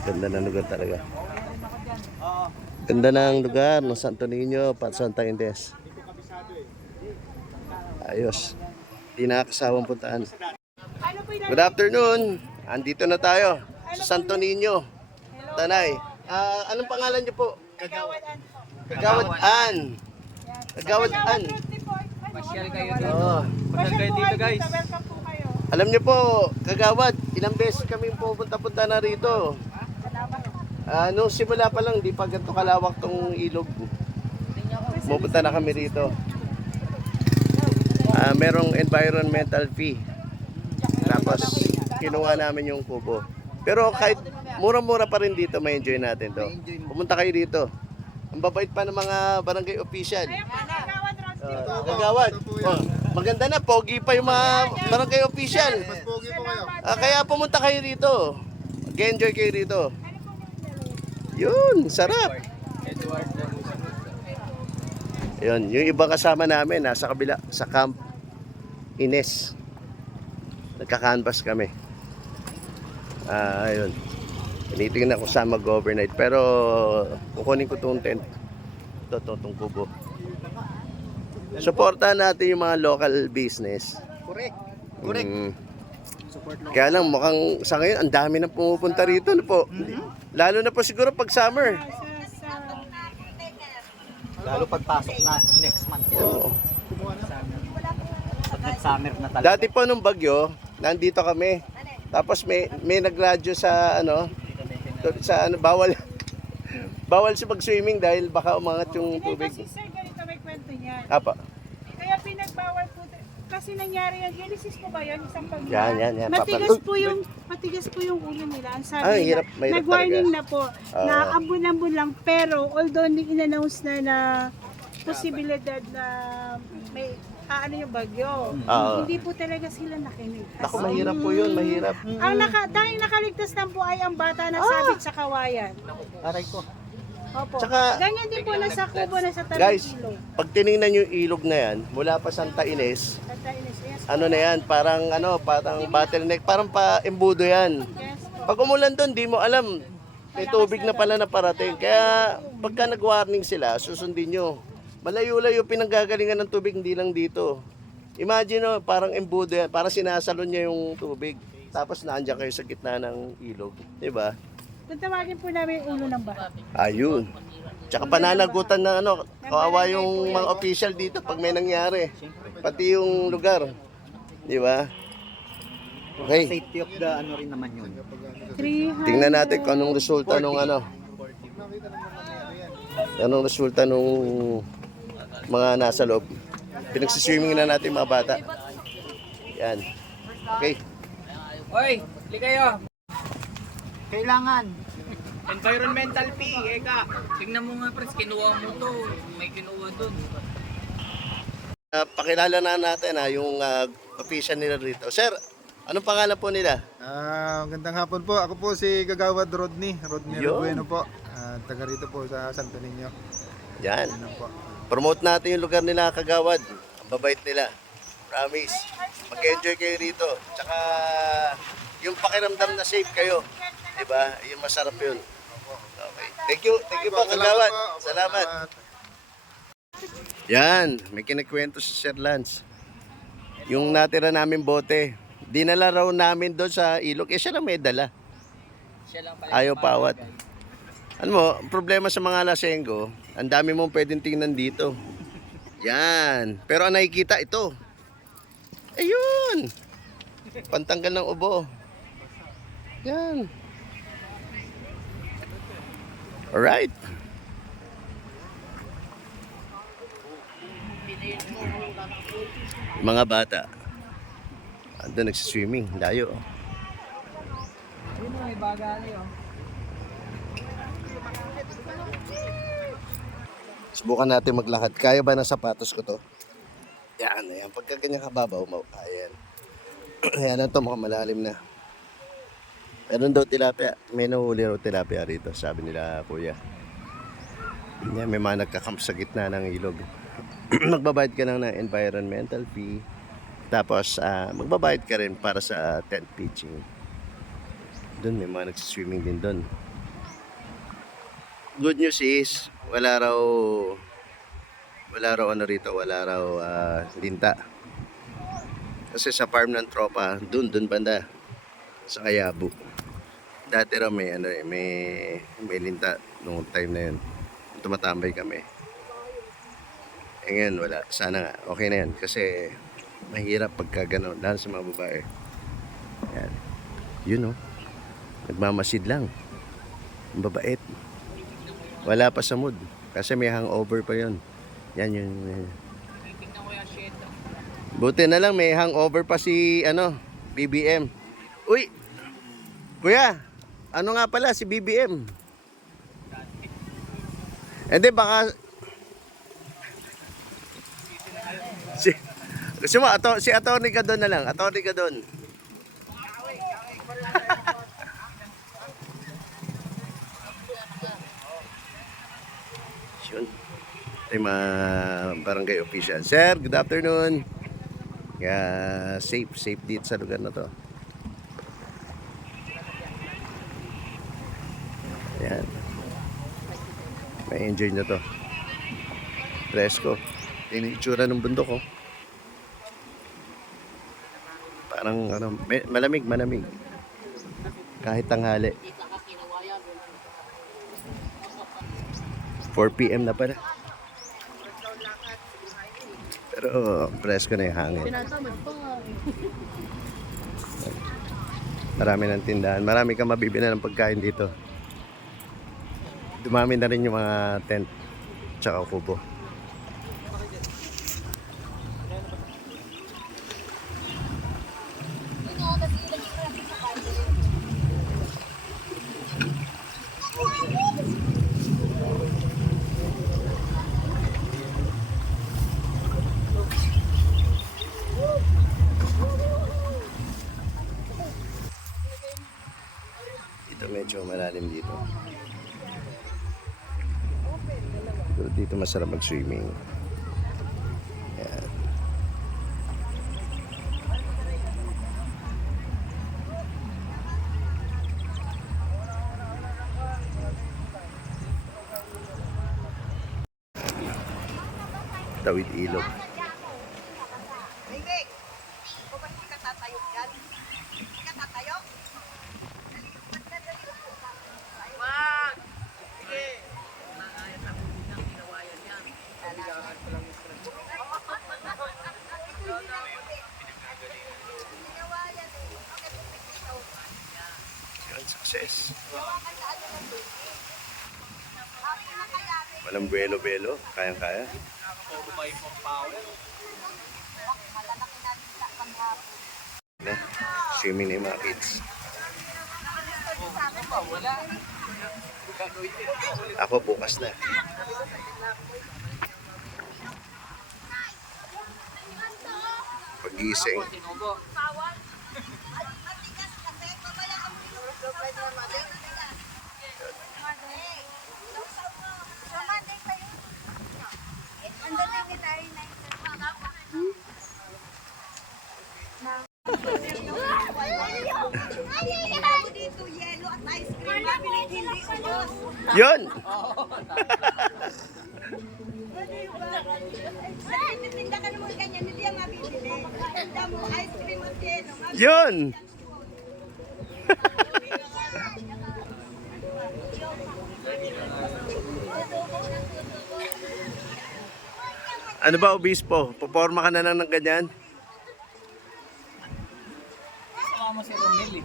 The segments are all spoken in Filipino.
Ganda ng lugar talaga. Ganda ng lugar ng Santo Niño, Pat Santa Indes. Ayos. Di nakakasawang puntaan. Good afternoon. Andito na tayo sa Santo Niño. Tanay. Anong pangalan niyo po? Kagawad Kagawad An. Kagawad An. Pasyal kayo dito. Oh. Pasyal kayo dito, guys. Welcome po kayo. Alam niyo po, Kagawad, ilang beses kami pupunta-punta na rito. Nung simula pa lang, di pa ganito kalawak tong ilog. Pupunta na kami rito. Merong environmental fee. Tapos, kinuha namin yung kubo. Pero kahit mura-mura pa rin dito, may enjoy natin to. Pumunta kayo dito. Ang babait pa ng mga barangay official. Kagawad. Oh, maganda na, pogi pa yung mga barangay official. Mas pogi po kayo. Kaya pumunta kayo rito. Mag-enjoy kayo rito. Yun, sarap. Yun, yung ibang kasama namin nasa kabila sa Camp Ines. Nagka-canvas kami. Ayun. Tinitingnan ko saan mag-overnight. Pero kukunin ko itong tent. Itong kubo. Supportahan natin yung mga local business. Correct. Kaya lang mukhang sa ngayon ang dami nang pumupunta rito na po. Lalo na po siguro pag summer. Lalo pagpasok na next month. Oo. Pag nag-summer na talaga. Dati po nung bagyo, nandito kami. Tapos may nagradyo sa bawal bawal si mag-swimming dahil baka umangat yung tubig. Kasi sir, ganito may kwento niyan. Apa. Kaya pinagbawal po, kasi nangyari yan, Genesis po ba yun? Isang pamilya. Yan. Matigas po yung ulo nila. Ang sabi Ay, nila, hirap nag-warning talaga. na po, na ambun-ambun lang. Pero, although in-announce na posibilidad na may yung bagyo, hindi po talaga sila nakinig. Ako, mahirap po yun, mahirap. Ang tanging nakaligtas lang po ay ang bata na sabit sa kawayan. Aray ko. Opo. Tsaka- ganyan din po na sa kubo na sa tabing Guys, ilog. pag tiningnan yung ilog na yan, mula pa Santa Ines, Santa Ines, yes. ano na yan, parang bottleneck, parang pa-embudo yan. Yes. Pag umulan doon, di mo alam, may tubig na pala na parating. Kaya pagka nag-warning sila, susundin nyo. Malayo-layo pinanggagalingan ng tubig, hindi lang dito. Imagine, parang embudo yan, parang sinasalon niya yung tubig. Tapos naandyan kayo sa gitna ng ilog. Diba? Tatawagin po namin yung ulo ng baha. Ayun. Tsaka pananagutan ng kawawa yung mga official dito pag may nangyari. Pati yung lugar. Di ba? Okay. Safety of the ano rin naman yun. 300. Tingnan natin kung anong resulta nung Anong resulta nung mga nasa loob. Pinagsiswimming na natin mga bata. Yan. Okay. Hoy, huli kayo. Kailangan. Environmental fee, eka. Tingnan mo nga, Pres, kinuha mo to. May kinuha dun. Pakilala na natin yung official nila rito. Sir, anong pangalan po nila? Magandang hapon po. Ako po si Kagawad Rodney Yo. Bueno po. Taga rito po sa Santo Niño. Yan. Ano po. Promote natin yung lugar nila, Kagawad. Ang babait nila. Promise. Mag-enjoy kayo rito. Tsaka yung pakiramdam na safe kayo. Diba? Yung masarap yun. Okay. Thank you. Thank you po, Kagawad. po. Salamat. Yan. May kinikwento si Sir Lance. Yung natira namin bote. Dinala raw namin doon sa ilog. Siya lang may dala. Siya lang pala. Ayaw pawat. Ano mo, ang problema sa mga lasenggo, ang dami mong pwedeng tingnan dito. Yan. Pero ang nakikita, ito. Ayun. Pantanggal ng ubo. Yan. Alright. Mga bata. Ando nagsiswimming. Layo. Ayun, may baga yun. Subukan natin maglakad. Kaya ba ng sapatos ko to? Yan, ayan. Pagka ganyan kababaw, ayan. Ayan na to, mukhang malalim na. Meron daw tilapia. May nahuli raw tilapia rito, sabi nila kuya. Yan, may mga nagkakamp sa gitna ng ilog. Magbabayad ka lang ng environmental fee. Tapos, magbabayad ka rin para sa tent pitching. Doon, may mga nagsiswimming din doon. good news is wala raw ano rito, wala raw linta. Kasi sa farm ng tropa, dun banda sa Kayabu. Dati raw may ano may linta nung time na yun. Tumatambay kami. Eh ngayon wala. Sana nga okay na yan kasi mahirap pagka gano'n, lalo sa mga babae. Yan. Yun oh. Nagmamasid lang. Ang babait. Wala pa sa mood. Kasi may hangover pa yun. Yan yun. Tingnan ko yung shit. Buti na lang may hangover pa si BBM. Uy! Kuya! Ano nga pala si BBM? Hindi baka... Si Atty. Gadon na lang. Atty. Gadon. Yun. Ay barangay official. Sir, good afternoon. Safe dito sa lugar na to. Ayan. May enjoy na to. Presko. Tingnan yung itsura ng bundok oh. Parang malamig. Kahit tanghali. 4 PM na pala. Pero presko na yung hangin. Marami ng tindahan. Marami kang mabibili ng pagkain dito. Dumami na rin yung mga tent tsaka kubo. Dito medyo malalim dito. Dito masarap mag-swimming. Yan. Tawid ilog. Yan, success. Walang buelo-belo. Kayang-kaya. Na, swimming na yung mga kids. Ako bukas na. Pag-gising. Dito yellow at ice cream. Mabilit hindi ubos. Yun! Nagtitinda ka naman ganyan, hindi ang mabibili. Tinda mo ice cream at yellow. Yun! Ano ba, obispo? Puporma ka na lang ng ganyan? Kasama mo si Romel eh.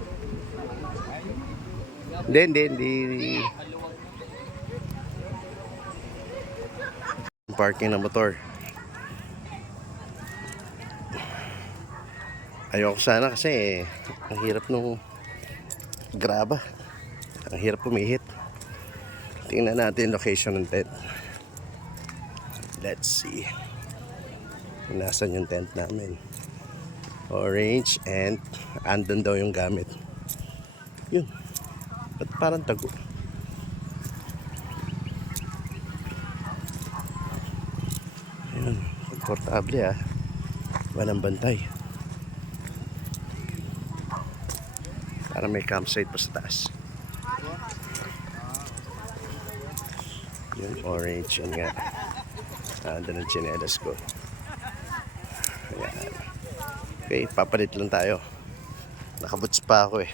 Hindi. Parking ng motor. Ayoko sana kasi ang hirap nung graba. Ang hirap pumihit. Tingnan natin location ng tent. Let's see. Nasaan yung tent namin? Orange and andun daw yung gamit. Yun. Ba't parang tago? Yun. Komportable ah. Walang bantay. Parang may campsite pa sa taas. Yung orange, yun nga. Doon ang chinelas ko. Ayan. Okay, papalit lang tayo. Nakaboots pa ako eh.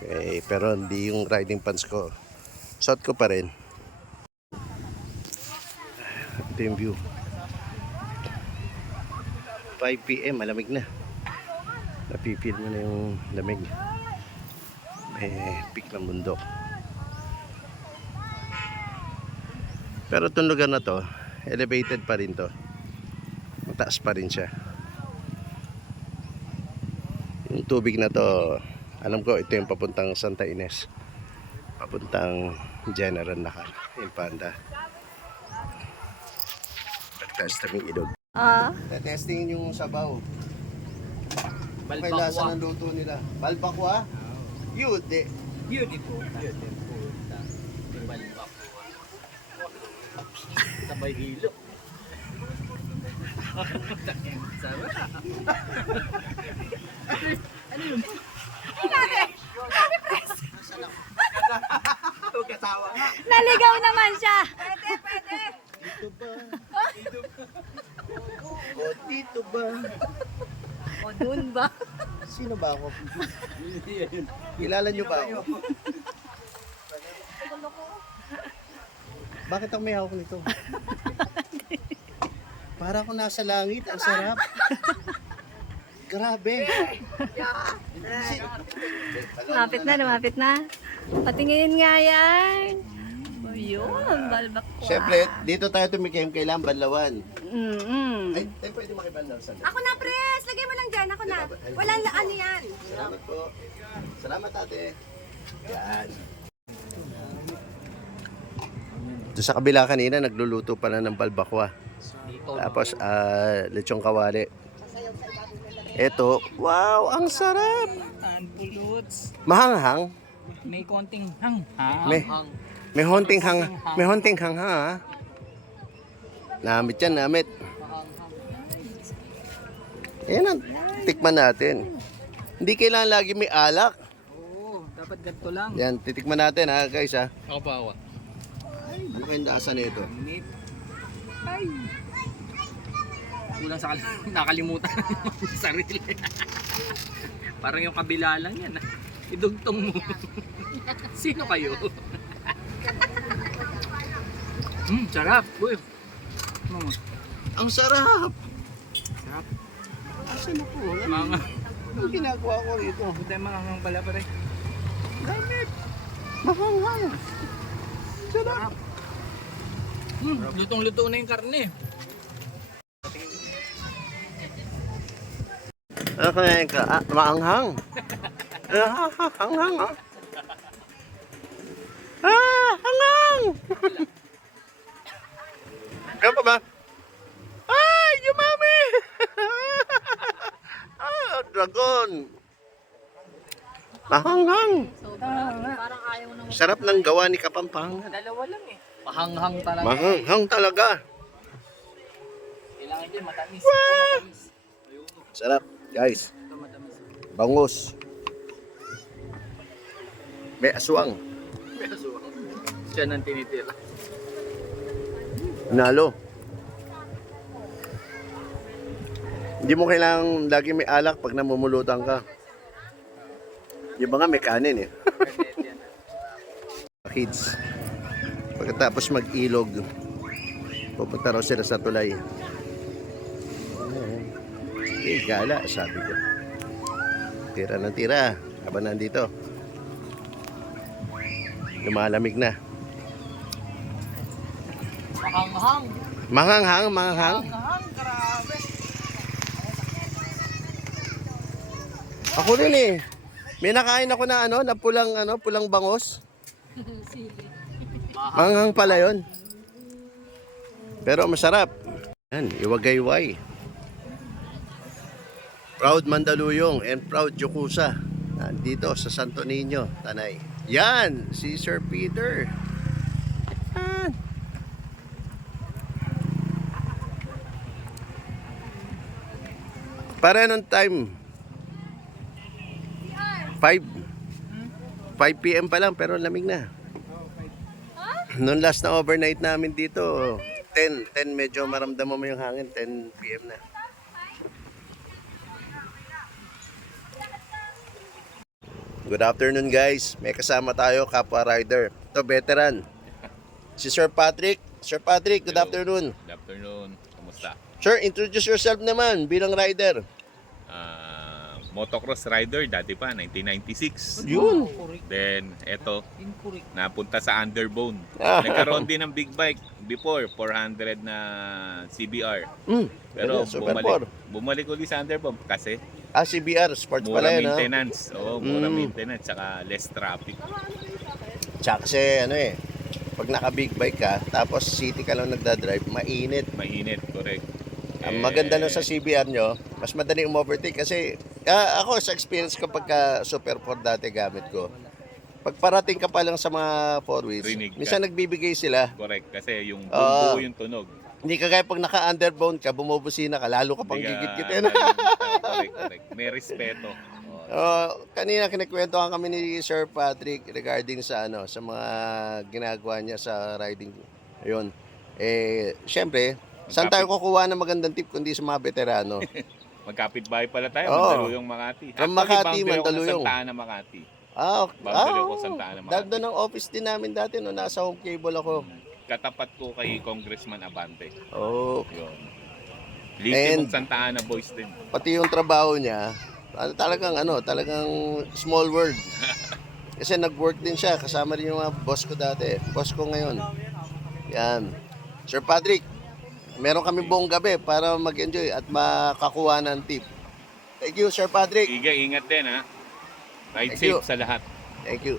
Okay, pero hindi yung riding pants ko. Suot ko pa rin. Ito yung view. 5 PM, malamig na. Napipil mo na yung lamig. May peak ng bundok. Pero itong lugar na to, elevated pa rin to. Mataas pa rin siya. Yung tubig na to, alam ko ito yung papuntang Santa Ines. Papuntang General Nakar, Infanta. Pagtaas taming ilog. Testingin yung sabaw. May lasa ng luto nila. Balbakwa? Yude. Beautiful. Sabay hilo. Naligaw naman siya. Pwede, pwede. O, dito ba? O, dun ba? Sino ba ako? Kilala niyo ba ako? Bakit ako may hawak nito? Para ako nasa langit, ang sarap. Grabe. Lumapit na. Patingin nga yan. O, yun, balbakwa. Siyempre, dito tayo tumikim, kailangan banlawan. Mm-mm. Ay, tayo pwede makibanlaw sa Ako na, Pres! Lagay mo lang dyan, ako na. Walang ano yan. Salamat po. Salamat, ate. Yan. Doon sa kabila kanina, nagluluto pa na ng balbakwa. Tapos, lechong kawali. Ito, wow, ang sarap. Anpuluts. Mahanghang. May konting hang. May honting hang ha. Namit yan, namit. Ayan ang tikman natin. Hindi kailangan lagi may alak. Oo, dapat ganito lang. Yan, titikman natin ha guys ha. Ako pa ako. Ano kayong lasa nito? Init. Ay. Kulang sa nakalimutan yung sarili. Parang yung kabila lang yan. Idugtong mo. Sino kayo? Sarap. Uy. Ang sarap! Sarap. Asan na po? Mga. Anong ginagawa ko rito? Buti mga pala pare. Gamit! Mahanghang! Sarap! Lutong-luto na yung karne. Ano kaya ka? Maanghang! Hanghang ah! Hanghang! Ganun pa ba? Ay! Yumami! Dragon! Mahanghang! Parang ayaw nang... Sarap ng gawa ni Kapampangan. Dalawa lang eh. Pahanghang talaga. Mahanghang talaga. Kailangan dyan matamis. Matamis. Sarap, guys. Ito matamis. Bangus. May aswang. Siya nang tinitira. Nalo. Hindi mo kailangang lagi may alak pag namumulutan ka. Yung mga may kanin eh. Kids. Pagkatapos mag-ilog, pupunta raw sila sa tulay. Eh, gala, sabi ko. Tira ng tira. Habang nandito. Lumalamig na. Pahanghang. Mahanghang, mahanghang. Pahanghang, grabe. Ako rin eh. May nakain ako na na pulang bangos. Manghang pala 'yon. Pero masarap. Yan, Iwagayway. Proud Mandaluyong and proud Yokusa. Dito sa Santo Niño, Tanay. Yan, si Sir Peter. Yan. Para anong time? 5 PM pa lang pero lamig na. Noon last na overnight namin dito, 10 medyo maramdaman mo yung hangin, 10 PM na. Good afternoon guys, may kasama tayo, kapwa rider. Ito, veteran. Si Sir Patrick. Sir Patrick, good afternoon. Good afternoon. Kamusta? Sir, introduce yourself naman bilang rider. Motocross rider dati pa, 1996. Yun. Then, eto, napunta sa Underbone. Ah. Nagkaroon din ng big bike before, 400 na CBR. Pero Super 4. bumalik ulit sa Underbone kasi CBR, sports mura pala yun, ha? maintenance. Oo, mura maintenance, saka less traffic. Tsaka kasi, pag naka-big bike ka, tapos city ka lang nagdadrive, mainit. Mainit, correct. Ang maganda nun sa CBR nyo, mas madali overtake kasi ako sa experience ko pagka Super 4 dati gamit ko. Pag parating ka pa lang sa mga 4 wheels, Rinig ka. minsan nagbibigay sila. Correct, kasi yung Oo. buo yung tunog. Hindi kagaya pag naka-underbone ka, bumubusina ka, lalo ka pang Hindi ka- gigit-gitin. correct. May respeto. Kanina kinikwentuhan kami ni Sir Patrick regarding sa sa mga ginagawa niya sa riding. Ayun. Syempre, saan tayo kukuha ng magandang tip kundi sa mga veterano? Magkapit-bahay pala tayo, Oo. Mandaluyong, Makati. From Makati, boundary ako ng Mandaluyong. Santa Ana, Makati. Ah, Boundary ako sa Santa Ana, Makati. Doon ang office din namin dati no, nasa home cable ako. Katapat ko kay Congressman Abante. Oh, Yun. And- Litimong Santa Ana boys din. pati yung trabaho niya, talagang small world. Kasi nag-work din siya, kasama rin yung mga boss ko dati. Boss ko ngayon. Yan. Sir Patrick, meron kami buong gabi para mag-enjoy at makakuha ng tip. Thank you, Sir Patrick. Iga, ingat din ha. Ride Thank safe you. sa lahat. Thank you.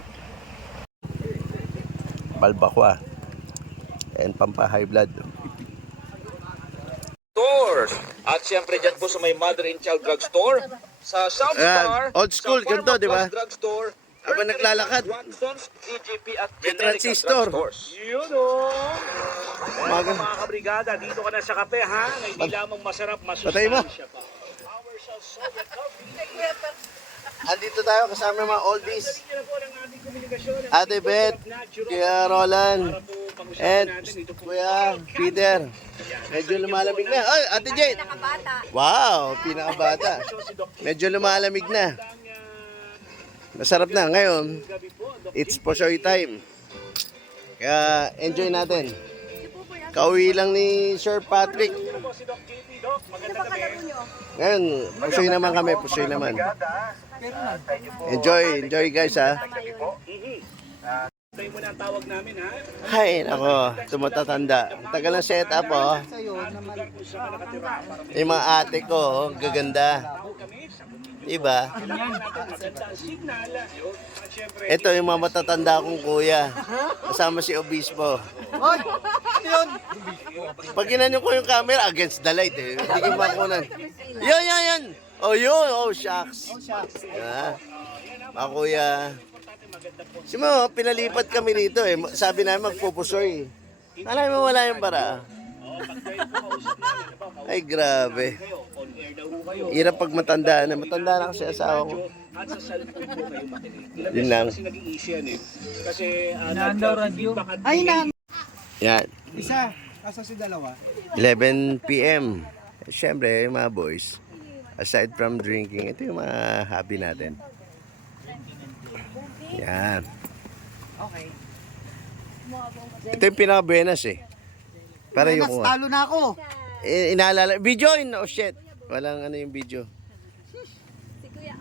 Balbakwa. And Pampa-high blood. Store. At siyempre dyan po sa may Mother and Child Drugstore, sa South Star, old school, sa ganito, di ba? Pharmaplus Drugstore, Habang naglalakad. Watson's, DJP at May Generica transistor. Drugstores. Yun o. Umaga. Mga kabrigada, dito ka na sa kape ha. Na hindi lamang masarap, Patay mo. masustansya pa. Andito tayo kasama yung mga oldies. Yan na po ang ating komunikasyon. Ate Beth, Kuya Roland, and Kuya Peter. Medyo lumalamig na. Ay, Ate Jane! Wow, pinakabata. Medyo lumalamig na. Masarap na. Ngayon, it's po show time. Kaya enjoy natin. Kauwi lang ni Sir Patrick. Ngayon, pusoy naman kami, pusoy naman. Enjoy guys ha. Tayo muna ang tawag namin ha. Hay, nako, tumatatanda. Tagal ng setup oh. Yung mga ate ko, oh, gaganda. Diba? Ito yung mga matatanda kong kuya. Kasama si Obispo. Pag ginanyo ko yung camera, against the light eh. Hindi ko makunan. Yan. Oh, yun. Oh, shucks. Mga kuya. Simo, pinalipat kami dito eh. Sabi namin magpupusoy. Alam mo wala yung bara. Ay, grabe. Hirap pag matanda na. Matanda na kasi asawa ko. At sa cellphone po kayo makinig. Yun lang. Kasi nag-i-easy yan eh. Kasi feedback at Yan. Isa, asa si dalawa. 11 p.m. Siyempre, yung mga boys, aside from drinking, ito yung mga hobby natin. Yan. Okay. Ito yung pinaka-buenas eh. Para yung kuha. Talo na ako. Inaalala. Video in. Oh shit. Walang yung video.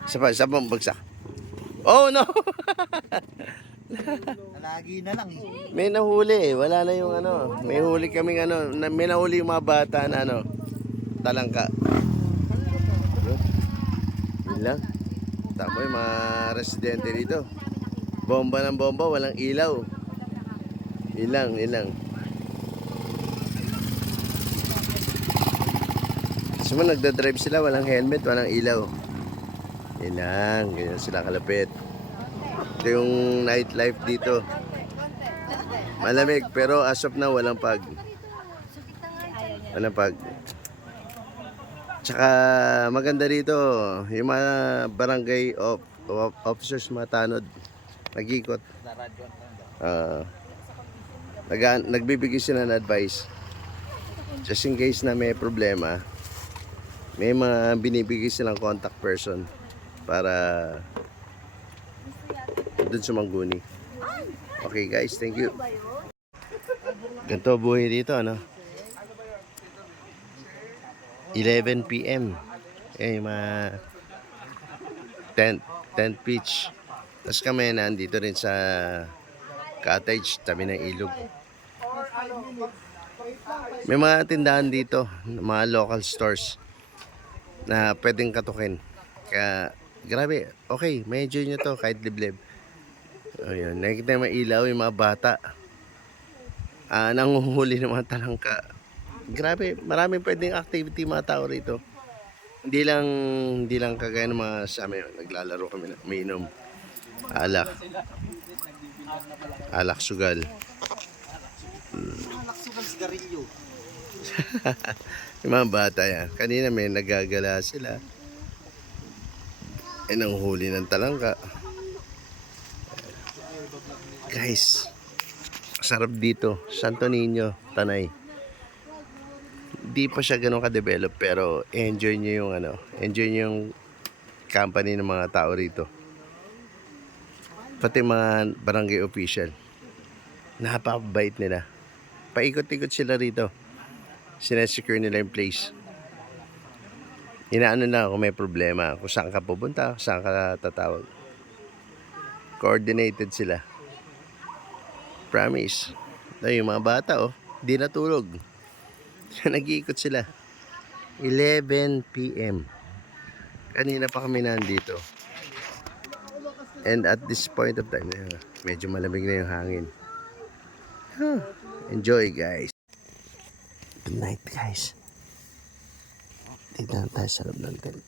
Isa pa bagsak. Oh no. Lagi na lang eh. May nahuli eh. Wala na yung may huli kaming may nahuli yung mga bata na talangka. Yun lang. Tama yung mga residente dito. Bomba ng bomba, walang ilaw. Yun lang. Kasi nagdadrive sila, walang helmet, walang ilaw. Yun lang, ganyan sila kalapit. Ito yung nightlife dito. Malamig, pero as of now, walang pag. Tsaka maganda dito, yung mga barangay officers matanod, nag-ikot. Nagbibigay sila ng advice. Just in case na may problema, may mga binibigay silang contact person para dun sa Mangguni. Okay guys, thank you. Ganito buhay dito, ano? 11 PM. Yung mga tent pitch. Tapos kami nandito rin sa cottage, tabi ng ilog. May mga tindahan dito, mga local stores na pwedeng katukin. Kaya, grabe, okay, may enjoy nyo to kahit liblib. Ayun, nakikita yung mga ilaw, yung mga bata. Nanguhuli ng mga talangka. Grabe, maraming pwedeng activity mga tao rito. Hindi lang kagaya ng mga sa amin, naglalaro kami, umiinom. Alak sugal. Sigarilyo. Yung mga bata yan. Kanina may nagagala sila. Nanghuli ng talangka. Guys, sarap dito. Santo Niño, Tanay. Di pa siya ganun ka-develop pero enjoy nyo yung yung company ng mga tao rito. Pati mga barangay official. Napakabait nila. Paikot-ikot sila rito. Sinesecure nila yung place. Inaano na kung may problema, kung saan ka pupunta, saan ka tatawag. Coordinated sila. Promise. Yung mga bata, di natulog. Nag-iikot sila. 11 PM. Kanina pa kami nandito. And at this point of time, medyo malamig na yung hangin. Enjoy guys. Good night guys. Dito na tayo sa loob ng tent.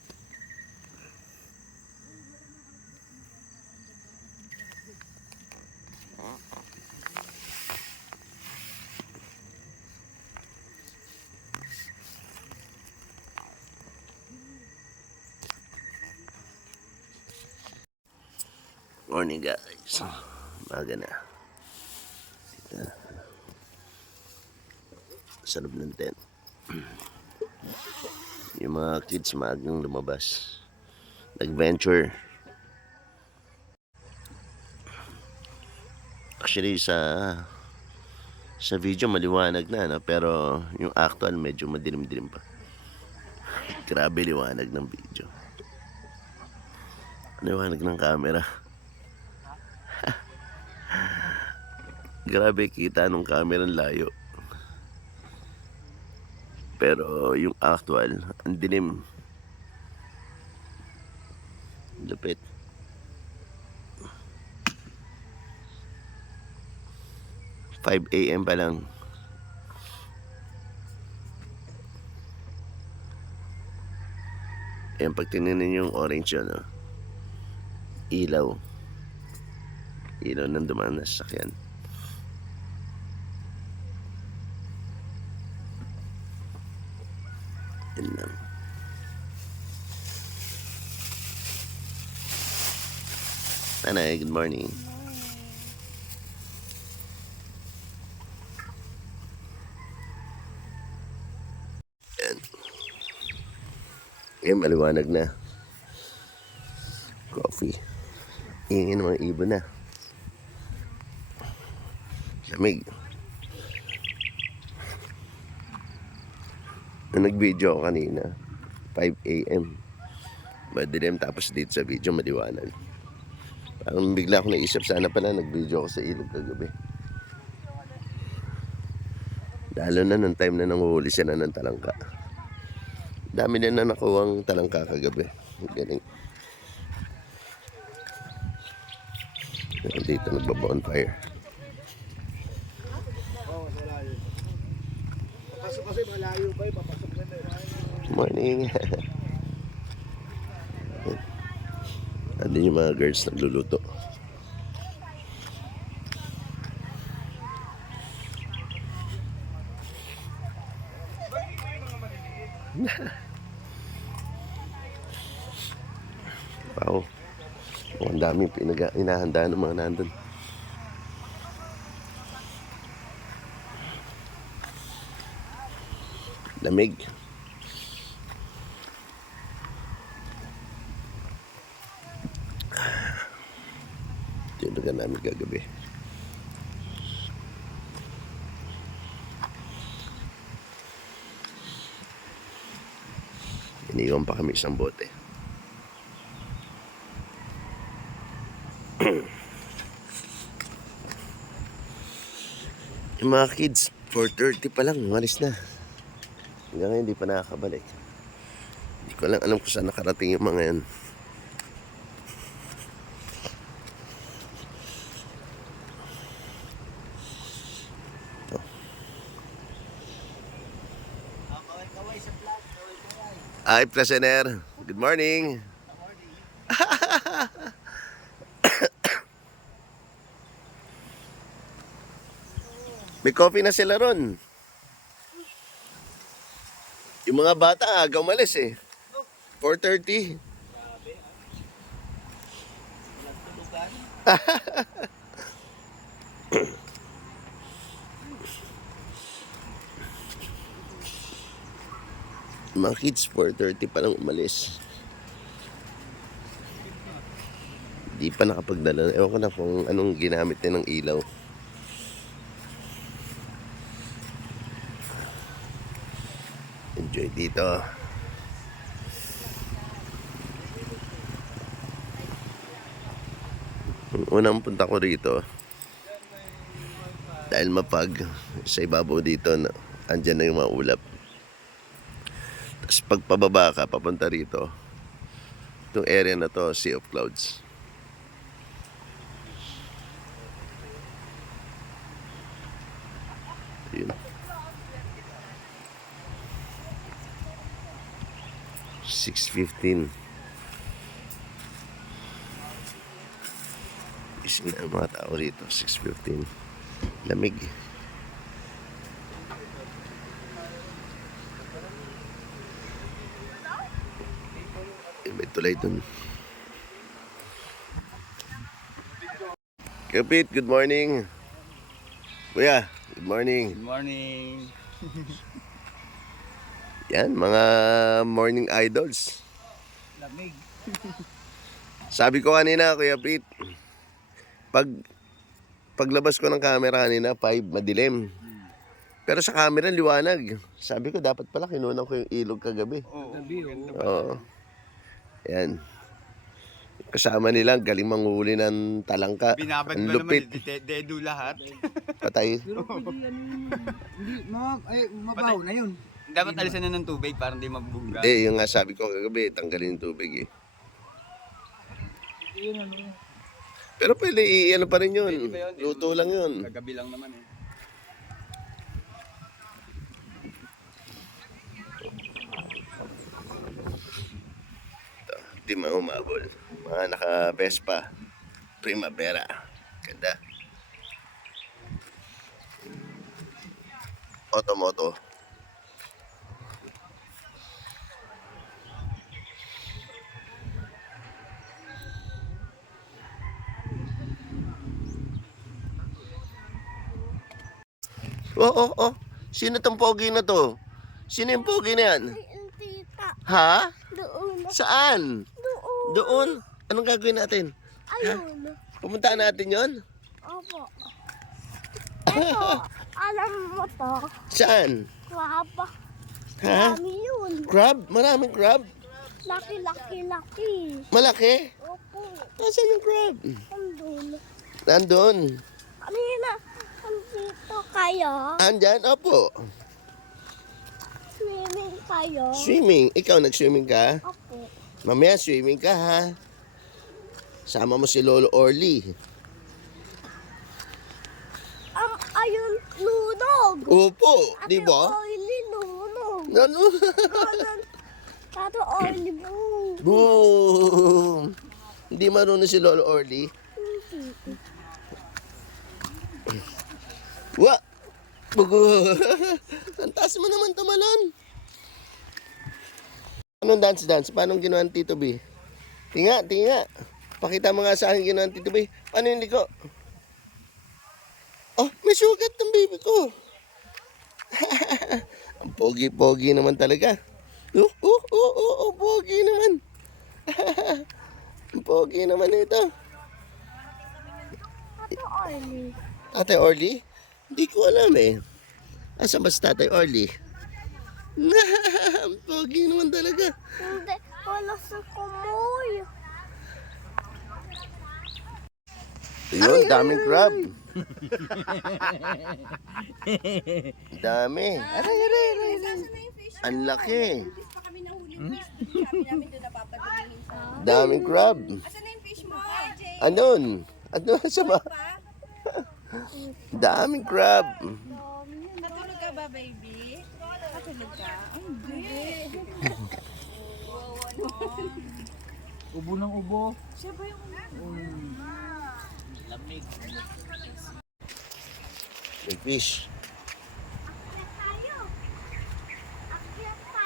Morning guys. Maga na. Dito na. Sa loob ng tent. Yung mga kids maagang lumabas. Nag-venture. Actually sa video maliwanag na, no? Pero yung actual medyo madilim-dilim pa. Grabe liwanag ng video. Liwanag ng camera. Grabe kita nung camera ng layo. Pero yung actual, ang dilim. Lupit. "5 AM pa lang. Ayan, pag tinignan yung orange yun, ilaw. Ilaw ng dumaan na sasakyan. Yun lang. Nanay, good morning. Yan. Yan, maliwanag na. Coffee. Ingin ng mga ibon na. Lamig. Nag-video ako kanina 5 AM madilim, tapos dito sa video maliwanag. Parang bigla ako naisip, sana pala nag-video ako sa ilog kagabi. Lalo na nung time na nanguhuli sila ng talangka. Dami na nakuhang talangka kagabi. Galing. Dito nagba-bonfire. Morning. Andun yung mga girls nagluluto. Wow. Ang dami inahanda ng mga nandun. Lamig. Tulugan namin kagabi. Iniwan pa kami isang bote. Yung mga kids, 4:30 pa lang, umalis na. Hanggang ngayon, hindi pa nakakabalik. Hindi ko lang alam kung saan nakarating yung mga yan. Ay, Placener. Good morning. May coffee na sila ron. Yung mga bata, aga umalis eh. 4:30. Mga kids, 4:30 pa lang umalis. Di pa nakapagdala. Ewan ko na kung anong ginamit nila ng ilaw. Enjoy dito. Ang unang punta ko rito, dahil mapag sa ibabaw dito, andyan na yung mga ulap. Tapos pagpababa ka, papunta rito, itong area na to, Sea of Clouds. Yun. 6:15. Ising na ang mga tao rito, 6:15. Lamig. May tulay dun. Kapit, good morning. Kuya, good morning. Good morning. Yan, mga morning idols. Lamig. Sabi ko kanina, Kuya Pete, paglabas ko ng camera kanina, 5, madilim. Pero sa camera, liwanag. Sabi ko, dapat pala kinunan ko yung ilog kagabi. Oo. Yan. Kasama nila, galing manghuli ng talangka. Binabad Ang ba lupit. naman, dedo lahat. Patay. Mabaho na yun. Dapat alisan na ng tubig para hindi mabuga. Hindi, yung nga sabi ko kagabi, tanggalin yung tubig eh. Pero pwede, ano pa rin yun. Luto lang yun. Kagabi lang naman eh. Di mga umabol. Mga naka-Vespa. Primavera. Ganda. Otomoto. Oh. Sino tong pogi na to? Sino yung pogi na yan? Tita, Ha? doon. Saan? Doon. Doon? Anong gagawin natin? Ayun. Pumuntaan natin yon? Opo. Ito, alam mo to. Saan? Crab. Ha? Dami yun. Crab? Maraming crab? Laki. Malaki? Opo. Nasaan yung crab? Andun. Nandun. Kanina, andito kayo. Andyan? Opo. Swimming kayo. Swimming. Ikaw nag-swimming ka? Opo. Mamaya swimming ka ha. Sama mo si Lolo Orly. Ayun, lunog. Opo. Di ba? Oily lunog. Ano? Tato oily boom. Boom! Hindi marunong si Lolo Orly. Wa! Bugo! Ang taas mo naman tumalon. Anong dance? Paano ginawa ng Tito B? Tinga. Pakita mo nga sa akin ginawa ng Tito B. Paano yung liko? Oh, may sugat ng baby ko. Ang pogi-pogi naman talaga. Pogi naman. Ang pogi naman ito. Tatay Orly? Hindi ko alam eh. Asa ba si Tatay Orly? Ang pogi naman talaga. Hindi, wala sa kumoy. Ayun, daming crab. Dami. Nasaan na yung fish? Ang laki. Hindi pa kami nahuli fish. Sabi namin doon napapadamihin sa... Daming crab. Asan na yung fish mo? Jay? Anon? Ano sa ba? Daming crab. Natulog ka ba, baby? Natulog ka? Ay, hindi. Ubo ng ubo. Siya ba yung... Lamig. May fish.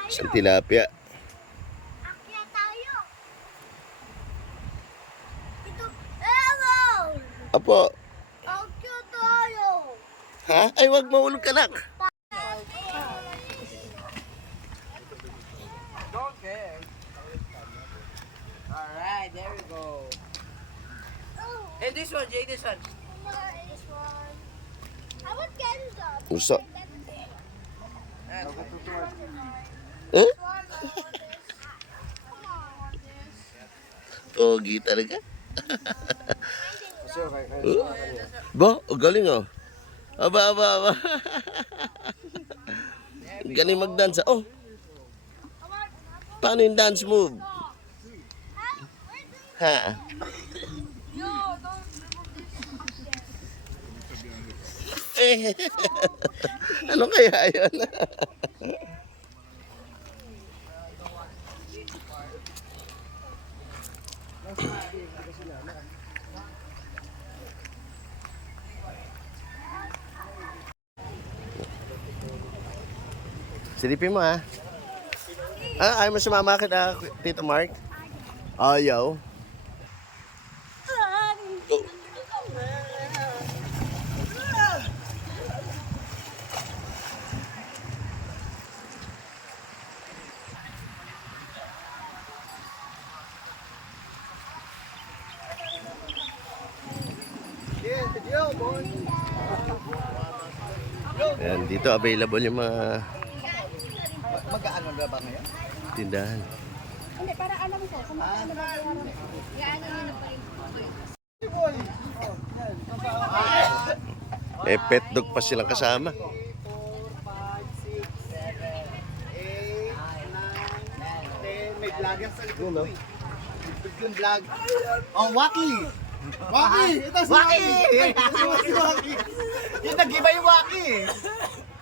Isang tilapia. Akyat tayo. Ito, hello! Apo. Akyat tayo. Ha? Ay, wag mahulog ka lang. Alright, there we go. And this one, Jay, this one. This one. I would get it up. Uso. Eh? Pogi talaga. Ba, galing oh. Aba. Galing mag-dance. Oh. Paano yung dance move? Ha? Eh, ano kaya yun? Silipin mo ha. Ayaw mo sumama kita, Tito Mark? Ayaw. Go. Ayan, dito available yung mga Magkaano ba ngayon? tindahan. Hindi, para alam ko kung ano ba yung... Yan, ano na pa yung... Eh, pet dog pa silang kasama. 4, 5, 6, 7, 8, 9, 10. May vlogger sa likod ko eh. Yung vlog. Oh, Waki! Waki! Ito si Waki! Waki! Yung nag-iba yung Waki eh.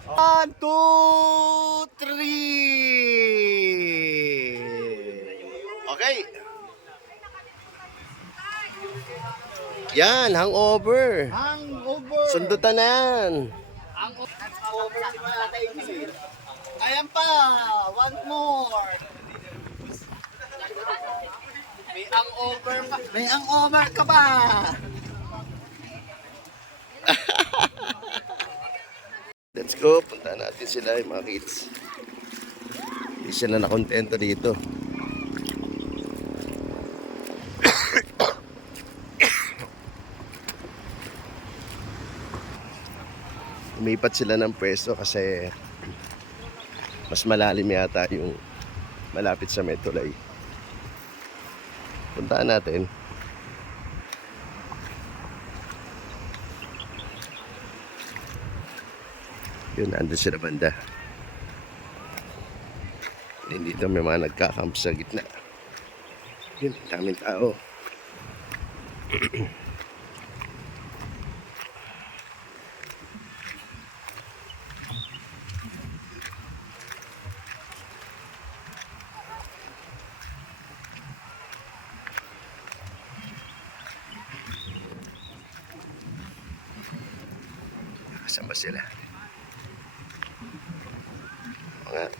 1, 2, 3. Okay. Yan, hangover. Hangover! Sundutan na yan. Hangover si Tatay Amy. Ayan pa! One more! May hangover pa. May hangover ka ba? Let's go. Punta natin sila yung mga kids. Hindi sila nakontento dito. Umipat sila ng pwesto kasi mas malalim yata yung malapit sa Metolay. Puntaan natin. Yun, andun sila banda. Then dito may mga nagkakamp sa gitna. Yun, daming tao. Saan ba sila? Mga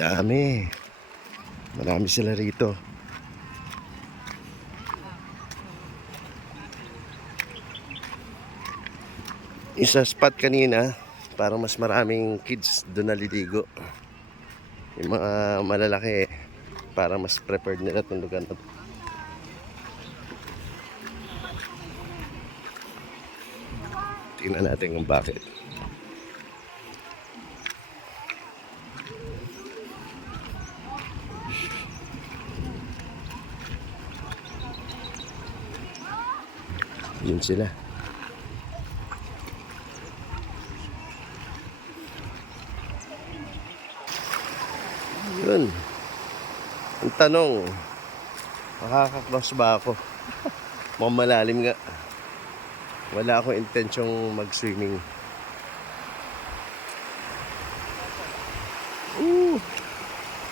dami. Marami sila rito. Isa spot kanina, parang mas maraming kids doon naliligo. Yung mga malalaki, para mas prepared nila itong lugar na to. Tingnan natin kung bakit. Yun sila. Yun. Ang tanong, makakakross ba ako? Mukhang malalim nga. Wala akong intensyong mag-swimming.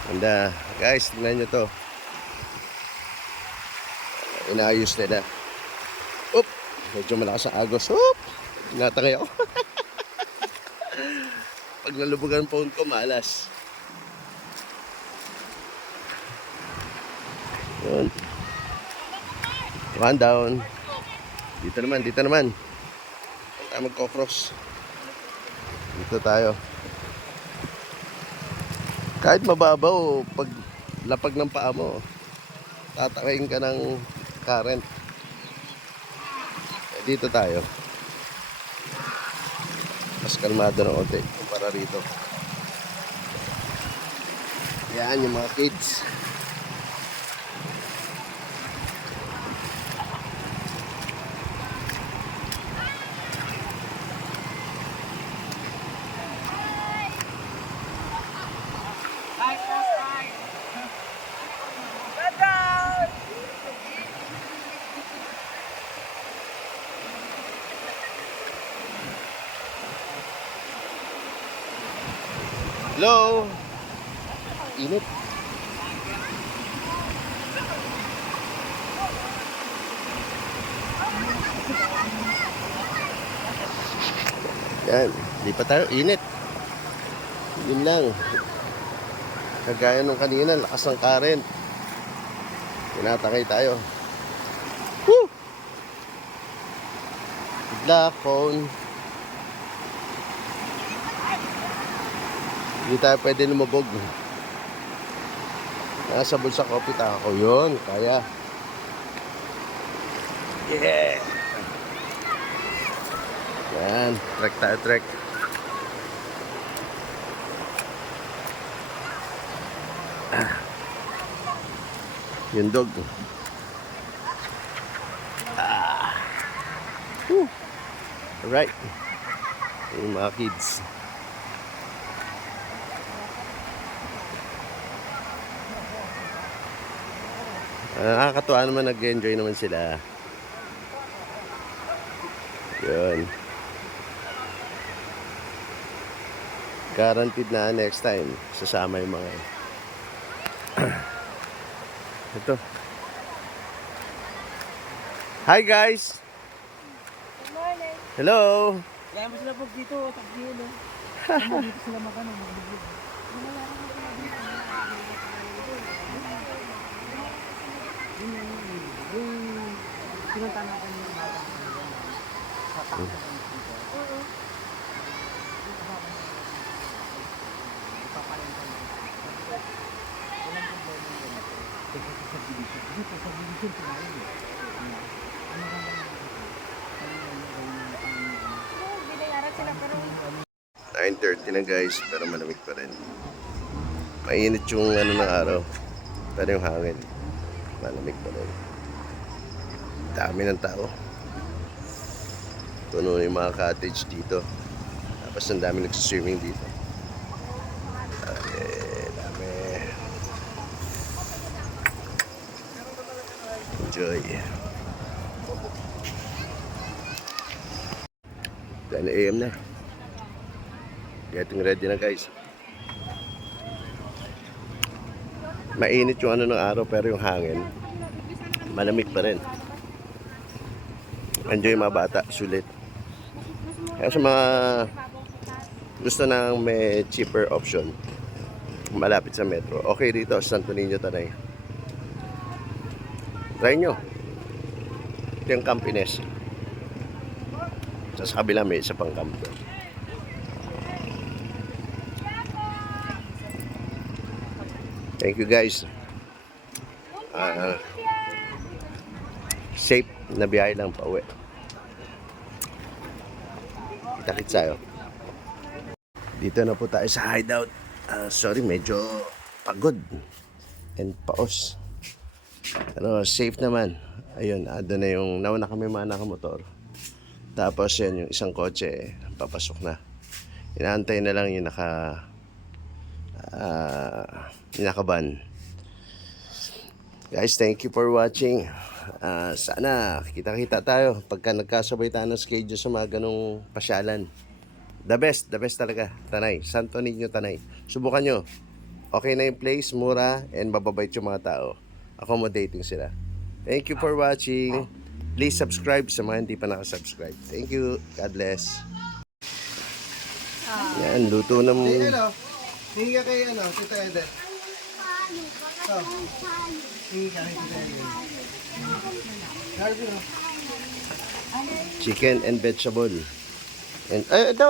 Ganda. Guys, tingnan nyo to. Inaayos nila. Oop! Medyo malakas ang agos. Oop! Tinatangay ako. Pag nalubog ang phone ko, malas. Yun. One down. Dito naman, dito naman. Tayo magko-cross. Dito tayo. Kahit mababaw, pag lapag ng paa mo, tatakayin ka ng current. Dito tayo. Mas kalmado ng konti kumpara rito. Yan yung mga kids. Hello? Init. Yan, di pa tayo, init. Yun lang. Kagaya nung kanina, lakas ng current. Tinatakay tayo. Woo! Good luck, phone. Hindi tayo pwede lumabog. Nasa bulsa ko, pita ako. Yun, kaya. Yeah! Yan, trek tayo, trek. Yung dog. Alright. Yung mga kids. Nakakatuwa naman, nag-enjoy naman sila. Yun. Guaranteed na next time sasama yung mga ito. Hi guys. Good morning. Hello. Kaya mo sila pag dito, tagdiyo no. Dito sila magano, magbibig. Pinunta natin yung batang sa taas. Binayaran sila pero 9:30 na guys, pero malamig pa rin. Mainit yung ano ng araw, pero yung hangin malamig pa rin. Dami ng tao. Puno yung mga cottage dito. Tapos ang dami nagsiswimming dito. Dami. Enjoy. 10 AM na. Getting ready na guys. Mainit yung ano ng araw, pero yung hangin malamig pa rin. Enjoy mga bata, sulit. Kaya sa mga gusto nang may cheaper option, malapit sa metro, okay dito sa Santo Niño, Tanay. Try nyo. Ito yung Campines. Sa kabila may isa pang camp doon. Thank you guys. Safe na biyahe lang pa uwi. Kita-kits tayo. Dito na po tayo sa hideout. Sorry, medyo pagod and paos. Pero safe naman. Ayun, doon na yung nauna kami mga nakamotor. Tapos yan yung isang kotse, papasok na. Inaantay na lang yung nakaban. Guys, thank you for watching. Sana kita-kita tayo pagka nagkasabay tayo ng schedule sa mga ganong pasyalan. The best talaga. Tanay, Santo Niño Tanay. Subukan nyo. Okay na yung place, mura, and mababait yung mga tao. Accommodating sila. Thank you for watching. Please subscribe sa mga hindi pa nakasubscribe. Thank you. God bless. Yan, luto na mo. Hingi ka kay Tita Eden. Hingi ka kay Tita Eden. Chicken and vegetable. And, ito,